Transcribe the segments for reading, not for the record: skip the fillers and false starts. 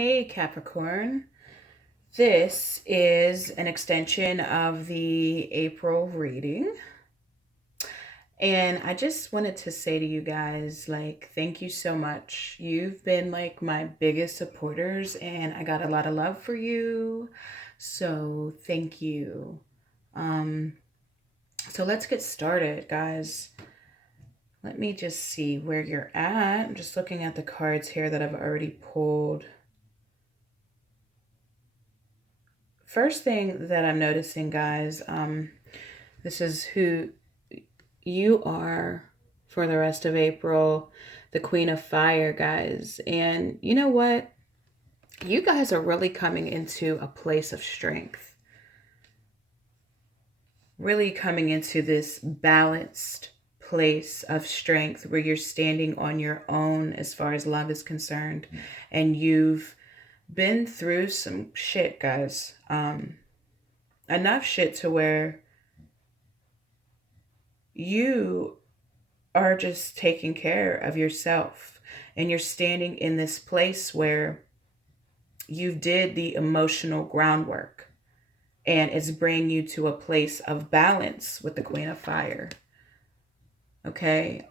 Hey Capricorn, this is an extension of the April reading. And I just wanted to say to you guys, thank you so much. You've been my biggest supporters, and I got a lot of love for you. So thank you. Um, so let's get started, guys. Let me just see where you're at. I'm just looking at the cards here that I've already pulled. First thing that I'm noticing, guys, this is who you are for the rest of April, the Queen of Fire, guys. And you know what? You guys are really coming into a place of strength, really coming into this balanced place of strength where you're standing on your own as far as love is concerned. And you've been through some shit, guys. Enough shit to where you are just taking care of yourself, and you're standing in this place where you did the emotional groundwork, and it's bringing you to a place of balance with the Queen of Fire. Okay.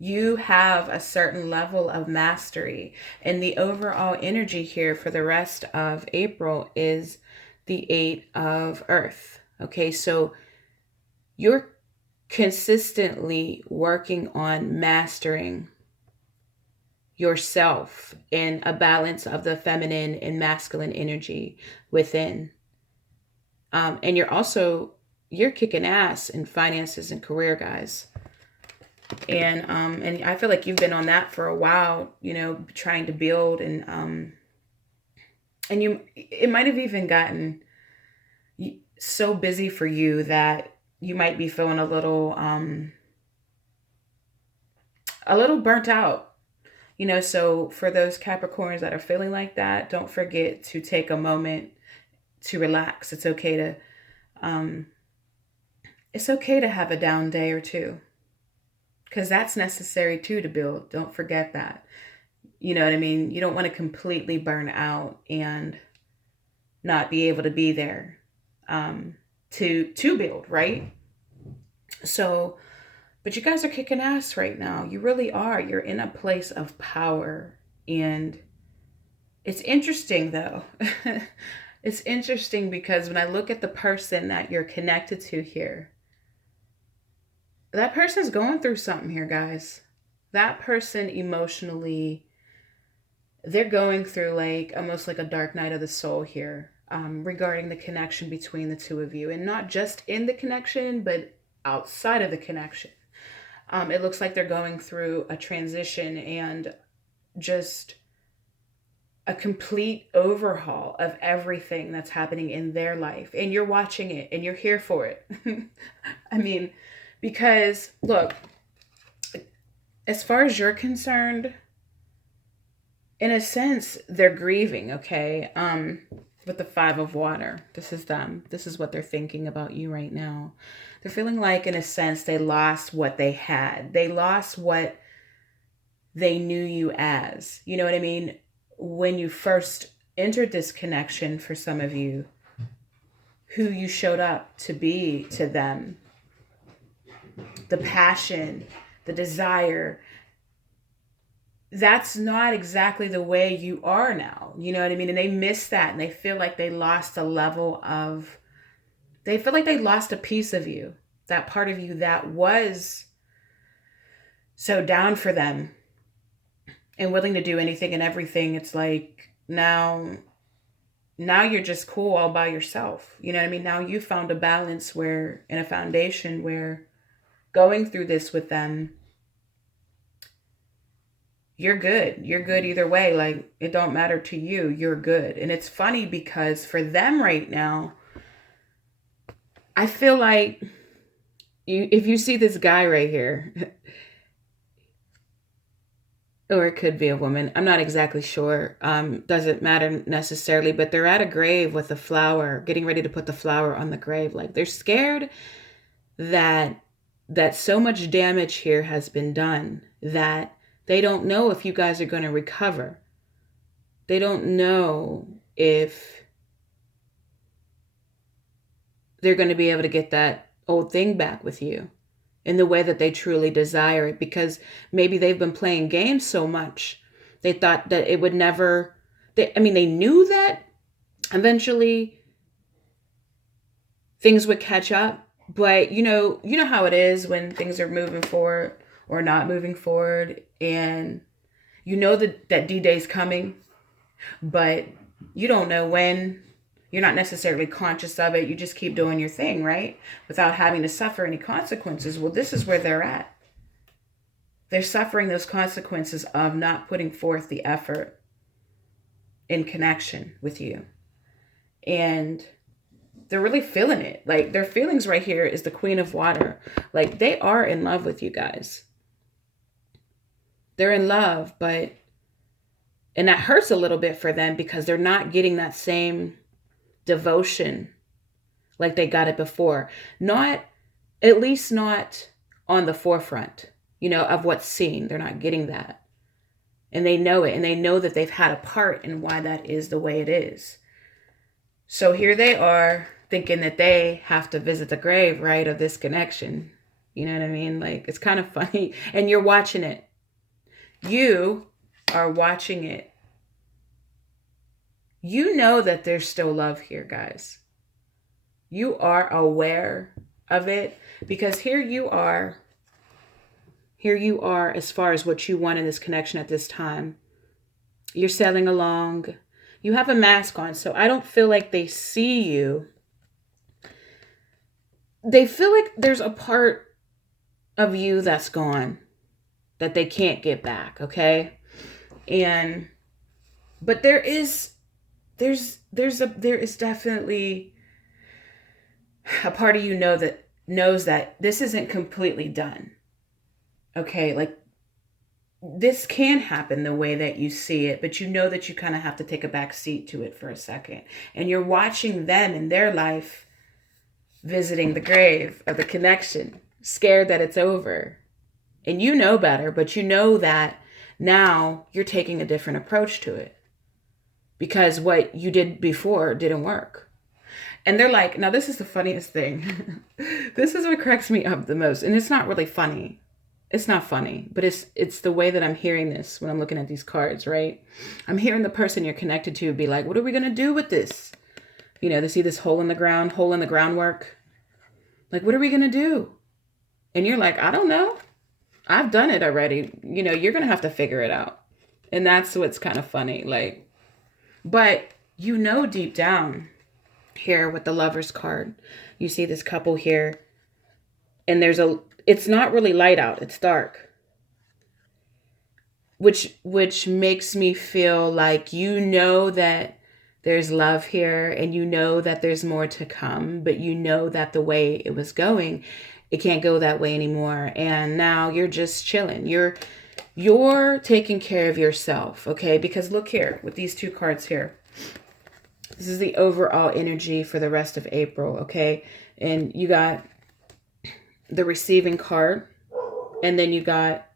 You have a certain level of mastery, and the overall energy here for the rest of April is the Eight of Earth. Okay, so you're consistently working on mastering yourself in a balance of the feminine and masculine energy within. And you're kicking ass in finances and career, guys. And I feel like you've been on that for a while, trying to build, and it might have even gotten so busy for you that you might be feeling a little burnt out. So for those Capricorns that are feeling like that, don't forget to take a moment to relax. Um it's okay to have a down day or two, because that's necessary too to build. Don't forget that. You know what I mean? You don't want to completely burn out and not be able to be there, to build, right? So, but you guys are kicking ass right now. You really are. You're in a place of power. And it's interesting, though. It's interesting because when I look at the person that you're connected to here, that person's going through something here, guys. That person emotionally, they're going through almost like a dark night of the soul here, regarding the connection between the two of you. And not just in the connection, but outside of the connection. It looks like they're going through a transition and just a complete overhaul of everything that's happening in their life. And you're watching it and you're here for it. I mean, because look, as far as you're concerned, in a sense, they're grieving, okay? With the Five of Water, this is them. This is what they're thinking about you right now. They're feeling like, in a sense, they lost what they had. They lost what they knew you as. You know what I mean? When you first entered this connection, for some of you, who you showed up to be to them, the passion, the desire, that's not exactly the way you are now. You know what I mean? And they miss that, and they feel like they lost they feel like they lost a piece of you, that part of you that was so down for them and willing to do anything and everything. It's like now you're just cool all by yourself. You know what I mean? Now you found a balance where, in a foundation where, going through this with them, you're good. You're good either way. Like, it don't matter to you. You're good. And it's funny because for them right now, I feel like if you see this guy right here, or it could be a woman, I'm not exactly sure. Doesn't matter necessarily, but they're at a grave with a flower, getting ready to put the flower on the grave. Like, they're scared that so much damage here has been done that They don't know if you guys are going to recover. They don't know if they're going to be able to get that old thing back with you in the way that they truly desire it, because maybe they've been playing games so much. They thought that it would never, they knew that eventually things would catch up, but you know how it is when things are moving forward or not moving forward, and you know that D-Day's coming, but you don't know when. You're not necessarily conscious of it. You just keep doing your thing, right? Without having to suffer any consequences. Well, this is where they're at. They're suffering those consequences of not putting forth the effort in connection with you. And they're really feeling it. Like, their feelings right here is the Queen of Water. Like, they are in love with you guys. They're in love, and that hurts a little bit for them because they're not getting that same devotion like they got it before. Not, at least not on the forefront, of what's seen. They're not getting that. And they know it. And they know that they've had a part in why that is the way it is. So here they are thinking that they have to visit the grave, right, of this connection. You know what I mean? Like, it's kind of funny. And you're watching it. You are watching it. You know that there's still love here, guys. You are aware of it because here you are as far as what you want in this connection at this time. You're sailing along. You have a mask on, so I don't feel like they see you. They feel like there's a part of you that's gone that they can't get back, okay? But there is definitely a part of you that knows that this isn't completely done. Okay, like, this can happen the way that you see it, but you know that you kind of have to take a back seat to it for a second. And you're watching them in their life visiting the grave of the connection, scared that it's over. And you know better, but you know that now you're taking a different approach to it. Because what you did before didn't work. And they're like, now this is the funniest thing. This is what cracks me up the most. And it's not really funny. It's not funny, but it's the way that I'm hearing this when I'm looking at these cards, right? I'm hearing the person you're connected to be like, what are we going to do with this? They see this hole in the groundwork. Like, what are we going to do? And you're like, I don't know. I've done it already. You're going to have to figure it out. And that's what's kind of funny. Like, but deep down here with the Lover's card, you see this couple here, and it's not really light out, it's dark, which makes me feel like that there's love here, and that there's more to come, but that the way it was going, it can't go that way anymore, and now you're just chilling. You're taking care of yourself, okay? Because look here, with these two cards here. This is the overall energy for the rest of April, okay? And you got the receiving card, and then you got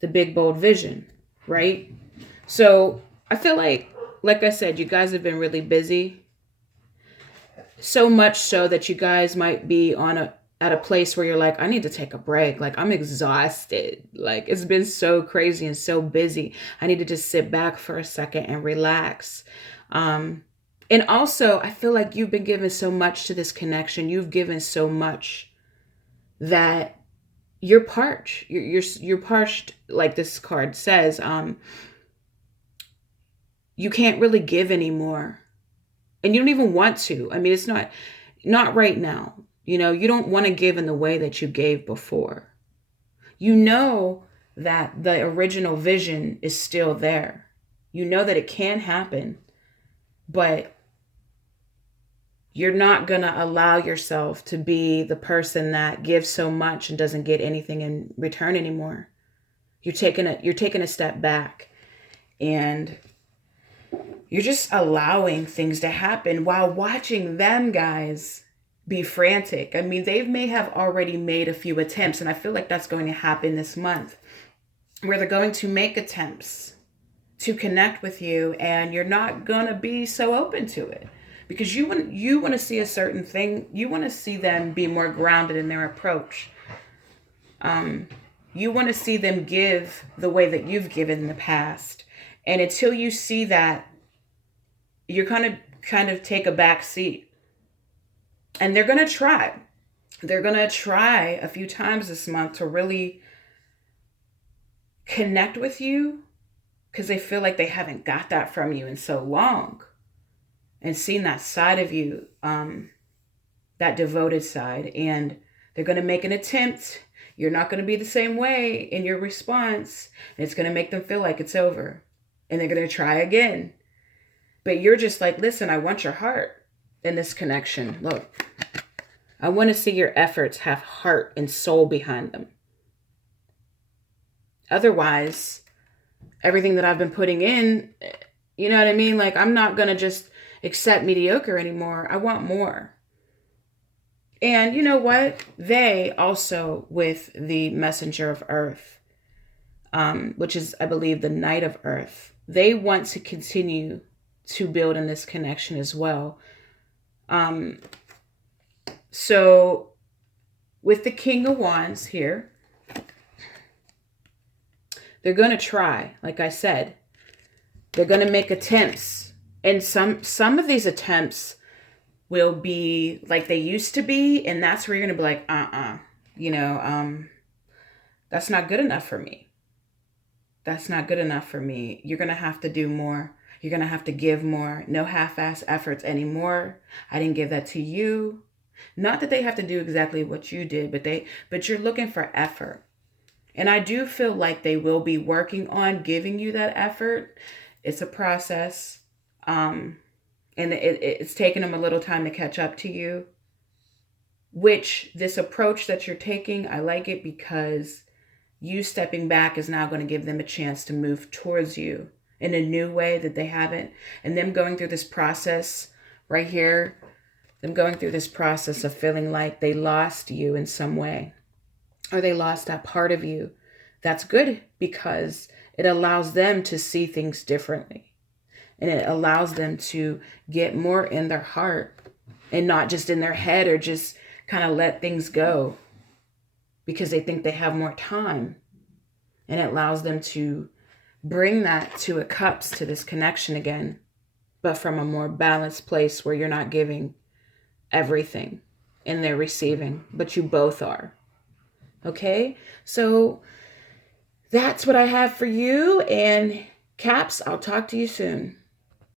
the big, bold vision, right? So I feel like I said, you guys have been really busy. So much so that you guys might be at a place where you're like, I need to take a break. Like, I'm exhausted. Like, it's been so crazy and so busy. I need to just sit back for a second and relax. And also, I feel like you've been given so much to this connection. You've given so much that you're parched. You're parched, like this card says. You can't really give anymore. And you don't even want to. I mean, it's not right now. You don't want to give in the way that you gave before. You know that the original vision is still there. You know that it can happen, but you're not going to allow yourself to be the person that gives so much and doesn't get anything in return anymore. You're taking a step back, and you're just allowing things to happen while watching them, guys, be frantic. I mean, they may have already made a few attempts, and I feel like that's going to happen this month. where they're going to make attempts to connect with you, and you're not going to be so open to it because you want to see a certain thing. You want to see them be more grounded in their approach. You want to see them give the way that you've given in the past. And until you see that, you're kind of take a back seat. And they're going to try. They're going to try a few times this month to really connect with you because they feel like they haven't got that from you in so long and seen that side of you, that devoted side. And they're going to make an attempt. You're not going to be the same way in your response. And it's going to make them feel like it's over. And they're going to try again. But you're just like, listen, I want your heart in this connection. Look, I want to see your efforts have heart and soul behind them. Otherwise, everything that I've been putting in, you know what I mean? Like, I'm not going to just accept mediocre anymore. I want more. And you know what? They also, with the messenger of earth, which is, I believe, the knight of earth, they want to continue to build in this connection as well. So with the King of Wands here, they're going to try, like I said, they're going to make attempts. And some of these attempts will be like they used to be. And that's where you're going to be like, that's not good enough for me. That's not good enough for me. You're going to have to do more. You're going to have to give more. No half-ass efforts anymore. I didn't give that to you. Not that they have to do exactly what you did, but you're looking for effort. And I do feel like they will be working on giving you that effort. It's a process. And it's taken them a little time to catch up to you. Which this approach that you're taking, I like it because you stepping back is now going to give them a chance to move towards you in a new way that they haven't. And them going through this process right here, them going through this process of feeling like they lost you in some way, or they lost that part of you. That's good because it allows them to see things differently. And it allows them to get more in their heart and not just in their head or just kind of let things go because they think they have more time. And it allows them to bring that to a cups to this connection again, but from a more balanced place where you're not giving everything and they're receiving, but you both are. Okay? So that's what I have for you. And Caps, I'll talk to you soon.